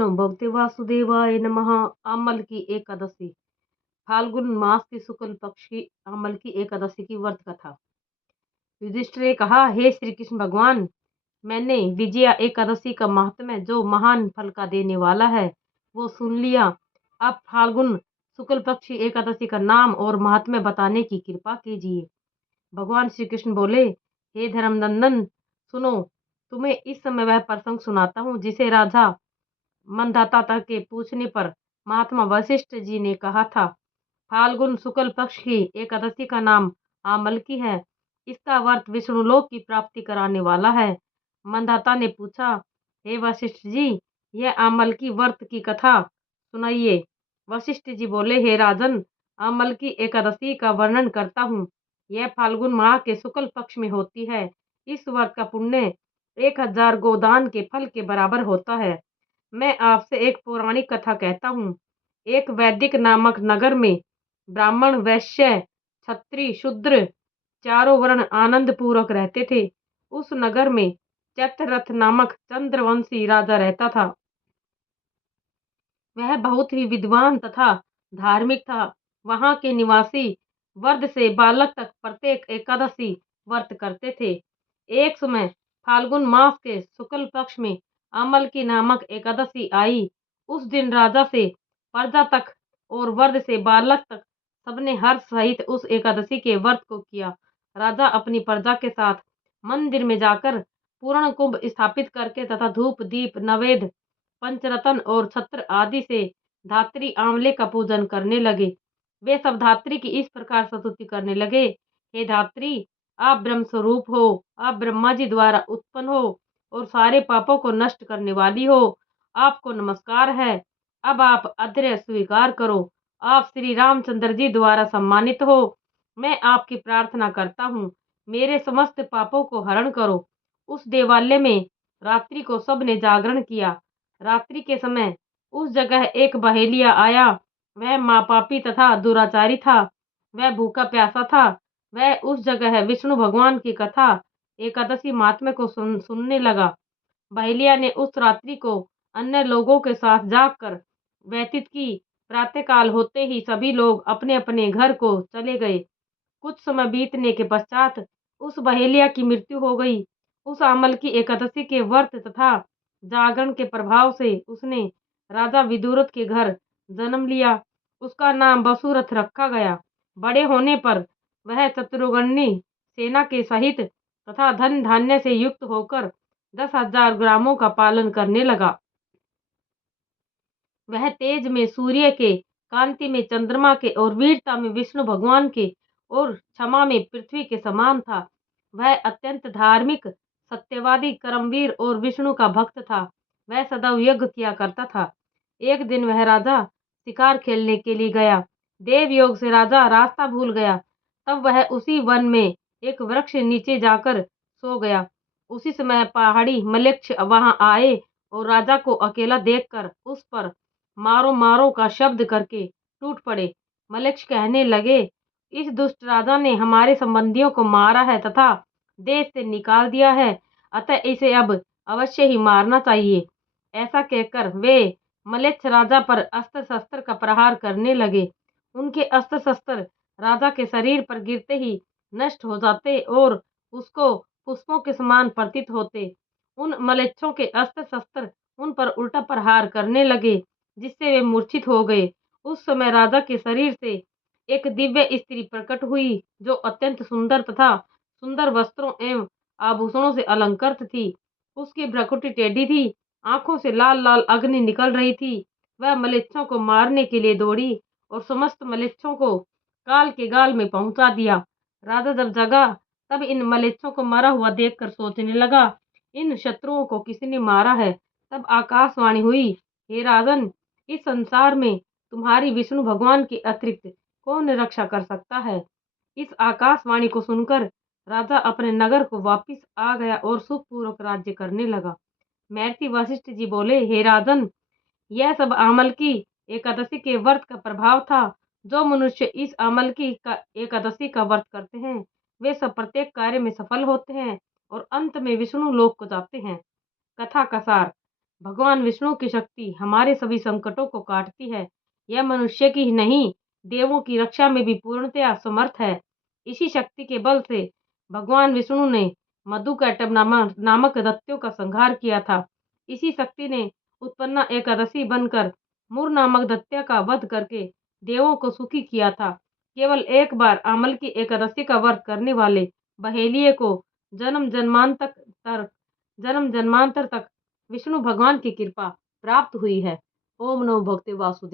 नमो भगवते वासुदेवाय नमः। अमल की एकादशी। फाल्गुन मास की शुक्ल पक्ष की अमल की एकादशी की व्रत कथा। युधिष्ठिर ने कहा, हे श्री कृष्ण भगवान, मैंने विजया एकादशी का महात्म्य जो महान फल का देने वाला है वो सुन लिया। अब फाल्गुन शुक्ल पक्ष की एकादशी का नाम और महात्म्य बताने की कृपा कीजिए। भगवान श्री कृष्ण बोले, हे धर्मनंदन, सुनो, तुम्हें इस समय वह प्रसंग सुनाता हूँ जिसे राजा मंदाता के पूछने पर महात्मा वशिष्ठ जी ने कहा था। फाल्गुन शुक्ल पक्ष की एकादशी का नाम आमलकी है। इसका व्रत विष्णुलोक की प्राप्ति कराने वाला है। मंदाता ने पूछा, हे वशिष्ठ जी, यह आमलकी व्रत की कथा सुनाइए। वशिष्ठ जी बोले, हे राजन, आमलकी एकादशी का वर्णन करता हूँ। यह फाल्गुन माह के शुक्ल पक्ष में होती है। इस व्रत का पुण्य 1000 गोदान के फल के बराबर होता है। मैं आपसे एक पौराणिक कथा कहता हूँ। एक वैदिक नामक नगर में ब्राह्मण, वैश्य, क्षत्रिय, शूद्र चारों वर्ण आनंद पूर्वक रहते थे। उस नगर में चैत्ररथ नामक चंद्रवंशी राजा रहता था। वह बहुत ही विद्वान तथा धार्मिक था। वहां के निवासी वृद्ध से बालक तक प्रत्येक एकादशी व्रत करते थे। एक समय फाल्गुन मास के शुक्ल पक्ष में अमलकी नामक एकादशी आई। उस दिन राजा से प्रजा तक और वृद्ध से बालक तक सबने हर्ष सहित उस एकादशी के व्रत को किया। राजा अपनी प्रजा के साथ मंदिर में जाकर पूर्ण कुंभ स्थापित करके तथा धूप दीप नवेद पंचरत्न और छत्र आदि से धात्री आंवले का पूजन करने लगे। वे सब धात्री की इस प्रकार स्तुति करने लगे, हे धात्री, आप ब्रह्म स्वरूप हो, आप ब्रह्मा जी द्वारा उत्पन्न हो और सारे पापों को नष्ट करने वाली हो। आपको नमस्कार है। अब आप अधर्य स्वीकार करो। आप श्री रामचंद्र जी द्वारा सम्मानित हो। मैं आपकी प्रार्थना करता हूँ, मेरे समस्त पापों को हरण करो। उस देवालय में रात्रि को सबने जागरण किया। रात्रि के समय उस जगह एक बहेलिया आया। वह मापापी तथा दुराचारी था। वह भूखा प्यासा था। वह उस जगह विष्णु भगवान की कथा एकादशी महात्म्य को सुनने लगा। बहेलिया ने उस रात्रि को अन्य लोगों के साथ जागकर व्यतीत की। प्रातःकाल होते ही सभी लोग अपने अपने घर को चले गए। कुछ समय बीतने के पश्चात उस बहेलिया की मृत्यु हो गई। उस अमल की एकादशी के व्रत तथा जागरण के प्रभाव से उसने राजा विदुरथ के घर जन्म लिया। उसका नाम वसुरथ रखा गया। बड़े होने पर वह चतुर्वर्णी सेना के सहित तथा धन धान्य से युक्त होकर 10,000 ग्रामों का पालन करने लगा। वह तेज में सूर्य के, कांति में चंद्रमा के और वीरता में विष्णु भगवान के और क्षमा में पृथ्वी के समान था। वह अत्यंत धार्मिक, सत्यवादी, कर्मवीर और विष्णु का भक्त था। वह सदैव यज्ञ किया करता था। एक दिन वह राजा शिकार खेलने के लिए गया। देव योग से राजा रास्ता भूल गया। तब वह उसी वन में एक वृक्ष नीचे जाकर सो गया। उसी समय पहाड़ी मलेच्छ वहां आए और राजा को अकेला देखकर उस पर मारो मारो का शब्द करके टूट पड़े। मलेच्छ कहने लगे, इस दुष्ट राजा ने हमारे संबंधियों को मारा है तथा देश से निकाल दिया है, अतः इसे अब अवश्य ही मारना चाहिए। ऐसा कहकर वे मलेच्छ राजा पर अस्त्र शस्त्र का प्रहार करने लगे। उनके अस्त्र शस्त्र राजा के शरीर पर गिरते ही नष्ट हो जाते और उसको पुष्पों के समान प्रतीत होते। उन मलेच्छों के अस्त्र शस्त्र उन पर उल्टा प्रहार करने लगे, जिससे वे मूर्छित हो गए। उस समय राजा के शरीर से एक दिव्य स्त्री प्रकट हुई, जो अत्यंत सुंदर तथा सुंदर वस्त्रों एवं आभूषणों से अलंकृत थी। उसकी भ्रुकुटी टेढ़ी थी, आंखों से लाल लाल अग्नि निकल रही थी। वह मलेच्छों को मारने के लिए दौड़ी और समस्त मलेच्छों को काल के गाल में पहुंचा दिया। राजा जब जगा तब इन मलेच्छों को मरा हुआ देखकर सोचने लगा, इन शत्रुओं को किसने मारा है। तब आकाशवाणी हुई, हे राजन, इस संसार में तुम्हारी विष्णु भगवान के अतिरिक्त कौन रक्षा कर सकता है। इस आकाशवाणी को सुनकर राजा अपने नगर को वापिस आ गया और सुखपूर्वक राज्य करने लगा। महर्षि वशिष्ठ जी बोले, हे राजन, यह सब आमलकी एकादशी के व्रत का प्रभाव था। जो मनुष्य इस आमलकी का एकादशी का व्रत करते हैं वे सब प्रत्येक कार्य में सफल होते हैं और अंत में विष्णु लोक को जाते हैं। कथा का सार। भगवान विष्णु की शक्ति हमारे सभी संकटों को काटती है। यह मनुष्य की ही नहीं, देवों की रक्षा में भी पूर्णतया समर्थ है। इसी शक्ति के बल से भगवान विष्णु ने मधुकैटभ नामक दैत्यों का संहार किया था। इसी शक्ति ने उत्पन्ना एकादशी बनकर मुर नामक दैत्य का वध करके देवों को सुखी किया था। केवल एक बार आमल की एकादशी का व्रत करने वाले बहेलिये को जन्म जन्मांतर तक विष्णु भगवान की कृपा प्राप्त हुई है। ओम नमो भगवते वासुदेव।